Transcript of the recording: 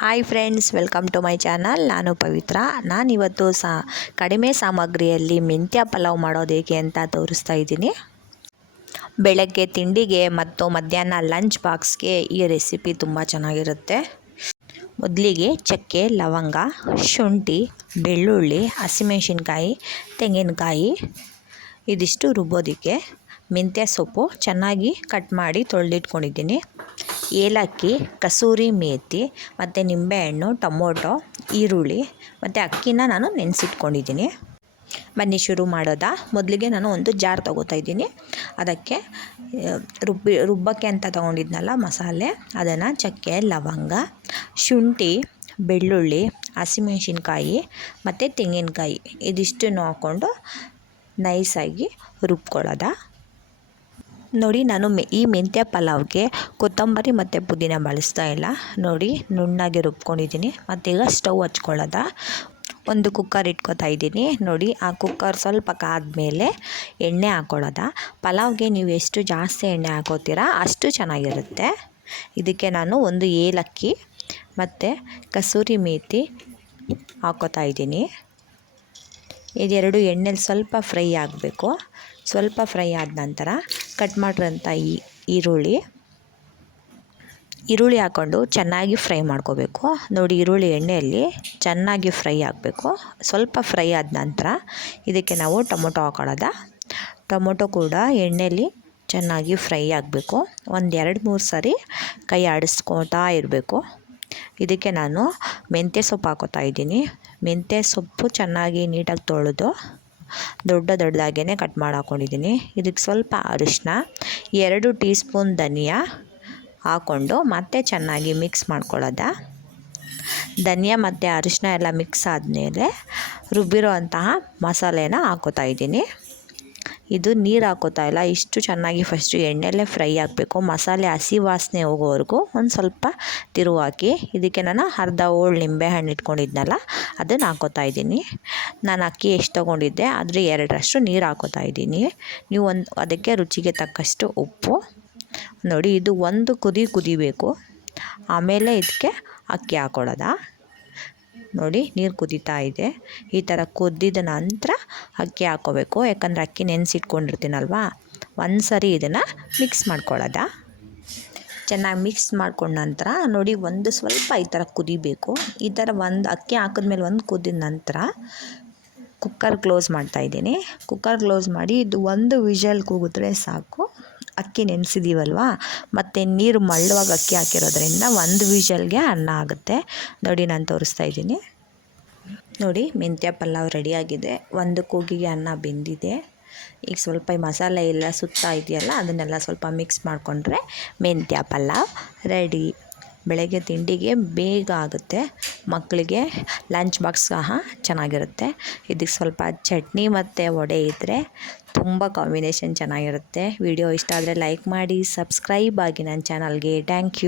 Hi friends welcome to my channel ನಾನು ಪವಿತ್ರ. ನಾನಿವತ್ತು ಸಾ, ಕಡಿಮೆ ಸಾಮಗ್ರಿಯಲ್ಲಿ ಮೆಂತ್ಯ ಪಲಾವ್ ಮಾಡೋದು ಹೇಗೆ ಅಂತ ತೋರಿಸ್ತಾ ಇದ್ದೀನಿ. ಬೆಳಗ್ಗೆ ತಿಂಡಿಗೆ ಮತ್ತು ಮಧ್ಯಾಹ್ನ ಲಂಚ್ ಬಾಕ್ಸ್ಗೆ ಈ ರೆಸಿಪಿ ತುಂಬ ಚೆನ್ನಾಗಿರುತ್ತೆ. ಮೊದಲಿಗೆ ಚಕ್ಕೆ, ಲವಂಗ, ಶುಂಠಿ, ಬೆಳ್ಳುಳ್ಳಿ, ಹಸಿಮೆಣಸಿನ್ಕಾಯಿ, ತೆಂಗಿನಕಾಯಿ ಇದಿಷ್ಟು ರುಬ್ಬೋದಕ್ಕೆ. ಮೆಂತ್ಯ ಸೊಪ್ಪು ಚೆನ್ನಾಗಿ ಕಟ್ ಮಾಡಿ ತೊಳೆದಿಟ್ಕೊಂಡಿದ್ದೀನಿ. ಏಲಕ್ಕಿ, ಕಸೂರಿ ಮೇತಿ, ಮತ್ತು ನಿಂಬೆಹಣ್ಣು, ಟೊಮೊಟೊ, ಈರುಳ್ಳಿ, ಮತ್ತು ಅಕ್ಕಿನ ನಾನು ನೆನೆಸಿಟ್ಕೊಂಡಿದ್ದೀನಿ. ಬನ್ನಿ, ಶುರು ಮಾಡೋದಾ? ಮೊದಲಿಗೆ ನಾನು ಒಂದು ಜಾರ್ ತೊಗೋತಾ ಇದ್ದೀನಿ. ಅದಕ್ಕೆ ರುಬ್ಬಿ, ರುಬ್ಬಕ್ಕೆ ಅಂತ ತೊಗೊಂಡಿದ್ನಲ್ಲ ಮಸಾಲೆ, ಅದನ್ನು ಚಕ್ಕೆ, ಲವಂಗ, ಶುಂಠಿ, ಬೆಳ್ಳುಳ್ಳಿ, ಹಸಿಮೆಣ್ಸಿನ್ಕಾಯಿ, ಮತ್ತು ತೆಂಗಿನಕಾಯಿ, ಇದಿಷ್ಟನ್ನು ಹಾಕ್ಕೊಂಡು ನೈಸಾಗಿ ರುಬ್ಕೊಳ್ಳೋದ? ನೋಡಿ, ನಾನು ಈ ಮೆಂತ್ಯ ಪಲಾವ್ಗೆ ಕೊತ್ತಂಬರಿ ಮತ್ತು ಪುದೀನ ಬಳಸ್ತಾ ಇಲ್ಲ. ನೋಡಿ, ನುಣ್ಣಾಗಿ ರುಬ್ಕೊಂಡಿದ್ದೀನಿ. ಮತ್ತೀಗ ಸ್ಟವ್ ಹಚ್ಕೊಳ್ಳೋದ. ಒಂದು ಕುಕ್ಕರ್ ಇಟ್ಕೊತಾ ಇದ್ದೀನಿ. ನೋಡಿ, ಆ ಕುಕ್ಕರ್ ಸ್ವಲ್ಪ ಕಾದ್ಮೇಲೆ ಎಣ್ಣೆ ಹಾಕ್ಕೊಳ್ಳೋದ ಪಲಾವ್ಗೆ ನೀವು ಎಷ್ಟು ಜಾಸ್ತಿ ಎಣ್ಣೆ ಹಾಕೋತೀರಾ ಅಷ್ಟು ಚೆನ್ನಾಗಿರುತ್ತೆ. ಇದಕ್ಕೆ ನಾನು ಒಂದು ಏಲಕ್ಕಿ ಮತ್ತು ಕಸೂರಿ ಮೇಥಿ ಹಾಕೋತಾ ಇದ್ದೀನಿ. ಇದೆರಡು ಎಣ್ಣೆಲಿ ಸ್ವಲ್ಪ ಫ್ರೈ ಆಗಬೇಕು. ಸ್ವಲ್ಪ ಫ್ರೈ ಆದ ನಂತರ ಕಟ್ ಮಾಡಿರೋಂಥ ಈ ಈರುಳ್ಳಿ. ಈರುಳ್ಳಿ ಹಾಕ್ಕೊಂಡು ಚೆನ್ನಾಗಿ ಫ್ರೈ ಮಾಡ್ಕೋಬೇಕು. ನೋಡಿ ಈರುಳ್ಳಿ ಎಣ್ಣೆಯಲ್ಲಿ ಚೆನ್ನಾಗಿ ಫ್ರೈ ಆಗಬೇಕು. ಸ್ವಲ್ಪ ಫ್ರೈ ಆದ ನಂತರ ಇದಕ್ಕೆ ನಾವು ಟೊಮೊಟೊ ಹಾಕೊಳ್ಳೋದ. ಟೊಮೊಟೊ ಕೂಡ ಎಣ್ಣೆಯಲ್ಲಿ ಚೆನ್ನಾಗಿ ಫ್ರೈ ಆಗಬೇಕು. ಒಂದು ಎರಡು ಮೂರು ಸಾರಿ ಕೈ ಆಡಿಸ್ಕೊತಾ ಇರಬೇಕು. ಇದಕ್ಕೆ ನಾನು ಮೆಂತ್ಯ ಸೊಪ್ಪು ಹಾಕೋತಾ ಇದ್ದೀನಿ. ಮೆಂತ್ಯ ಸೊಪ್ಪು ಚೆನ್ನಾಗಿ ನೀಟಾಗಿ ತೊಳೆದು ದೊಡ್ಡ ದೊಡ್ಡದಾಗೇ ಕಟ್ ಮಾಡಾಕೊಂಡಿದ್ದೀನಿ ಇದಕ್ಕೆ ಸ್ವಲ್ಪ ಅರಿಶಿನ ಎರಡು ಟೀ ಸ್ಪೂನ್ ಧನಿಯಾ ಹಾಕ್ಕೊಂಡು ಮತ್ತೆ ಚೆನ್ನಾಗಿ ಮಿಕ್ಸ್ ಮಾಡ್ಕೊಳ್ಳೋದ? ಧನಿಯಾ ಮತ್ತು ಅರಿಶಿನ ಎಲ್ಲ ಮಿಕ್ಸ್ ಆದಮೇಲೆ ರುಬ್ಬಿರೋ ಅಂತಹ ಮಸಾಲೆನ ಹಾಕೋತಾ ಇದ್ದೀನಿ. ಇದು ನೀರು ಹಾಕೋತಾ ಇಲ್ಲ. ಇಷ್ಟು ಚೆನ್ನಾಗಿ ಫಸ್ಟು ಎಣ್ಣೆಲ್ಲೇ ಫ್ರೈ ಆಗಬೇಕು ಮಸಾಲೆ, ಹಸಿ ವಾಸನೆ ಹೋಗೋವರೆಗೂ ಒಂದು ಸ್ವಲ್ಪ ತಿರು ಹಾಕಿ, ಇದಕ್ಕೆ ನಾನು ಅರ್ಧ ಹೋಳು ನಿಂಬೆಹಣ್ಣು ಇಟ್ಕೊಂಡಿದ್ನಲ್ಲ, ಅದನ್ನು ಹಾಕೋತಾ ಇದ್ದೀನಿ. ನಾನು ಅಕ್ಕಿ ಎಷ್ಟು ತೊಗೊಂಡಿದ್ದೆ, ಆದರೆ ಎರಡರಷ್ಟು ನೀರು ಹಾಕೋತಾ ಇದ್ದೀನಿ. ನೀವು ಒಂದು, ಅದಕ್ಕೆ ರುಚಿಗೆ ತಕ್ಕಷ್ಟು ಉಪ್ಪು. ನೋಡಿ, ಇದು ಒಂದು ಕುದಿ ಕುದಿಬೇಕು. ಆಮೇಲೆ ಇದಕ್ಕೆ ಅಕ್ಕಿ ಹಾಕೊಳ್ಳೋದ? ನೋಡಿ ನೀರು ಕುದೀತಾ ಇದೆ. ಈ ಥರ ಕುದ್ದಿದ ನಂತರ ಅಕ್ಕಿ ಹಾಕ್ಕೋಬೇಕು ಯಾಕಂದರೆ ಅಕ್ಕಿ ನೆನೆಸಿಟ್ಕೊಂಡಿರ್ತೀನಲ್ವ? ಒಂದು ಸರಿ ಇದನ್ನು ಮಿಕ್ಸ್ ಮಾಡ್ಕೊಳ್ಳೋದ. ಚೆನ್ನಾಗಿ ಮಿಕ್ಸ್ ಮಾಡ್ಕೊಂಡ ನಂತರ ನೋಡಿ ಒಂದು ಸ್ವಲ್ಪ ಈ ಥರ ಕುದಿಬೇಕು. ಈ ಥರ ಒಂದು ಅಕ್ಕಿ ಹಾಕಿದ್ಮೇಲೆ ಒಂದು ಕುದಿದ ನಂತರ ಕುಕ್ಕರ್ ಕ್ಲೋಸ್ ಮಾಡ್ತಾಯಿದ್ದೀನಿ ಕುಕ್ಕರ್ ಕ್ಲೋಸ್ ಮಾಡಿ ಇದು ಒಂದು ವಿಷಲ್ ಕೂಗಿದ್ರೆ ಸಾಕು. ಅಕ್ಕಿ ನೆನೆಸಿದ್ದೀವಲ್ವ ಮತ್ತು ನೀರು ಮಳ್ಳುವಾಗ ಅಕ್ಕಿ ಹಾಕಿರೋದ್ರಿಂದ ಒಂದು ವಿಷಲ್ಗೆ ಅನ್ನ ಆಗುತ್ತೆ. ನೋಡಿ ನಾನು ತೋರಿಸ್ತಾ ಇದ್ದೀನಿ. ನೋಡಿ, ಮೆಂತ್ಯ ಪಲಾವ್ ರೆಡಿಯಾಗಿದೆ ಒಂದು ಕೂಗಿಗೆ ಅನ್ನ ಬೆಂದಿದೆ. ಈಗ ಸ್ವಲ್ಪ ಮಸಾಲೆ ಎಲ್ಲ ಸುತ್ತ ಇದೆಯಲ್ಲ, ಅದನ್ನೆಲ್ಲ ಸ್ವಲ್ಪ ಮಿಕ್ಸ್ ಮಾಡಿಕೊಂಡ್ರೆ ಮೆಂತ್ಯ ಪಲಾವ್ ರೆಡಿ ಬೆಳಗ್ಗೆ ತಿಂಡಿಗೆ ಬೇಗ ಆಗುತ್ತೆ. ಮಕ್ಕಳಿಗೆ ಲಂಚ್ ಬಾಕ್ಸ್ ಸಹ ಚೆನ್ನಾಗಿರುತ್ತೆ. ಇದಕ್ಕೆ ಸ್ವಲ್ಪ ಚಟ್ನಿ ಮತ್ತು ವಡೆ ಇದ್ದರೆ ತುಂಬ ಕಾಂಬಿನೇಷನ್ ಚೆನ್ನಾಗಿರುತ್ತೆ. ವಿಡಿಯೋ ಇಷ್ಟ ಆದರೆ ಲೈಕ್ ಮಾಡಿ ಸಬ್ಸ್ಕ್ರೈಬ್ ಆಗಿ ನನ್ನ ಚಾನಲ್ಗೆ ಥ್ಯಾಂಕ್ ಯು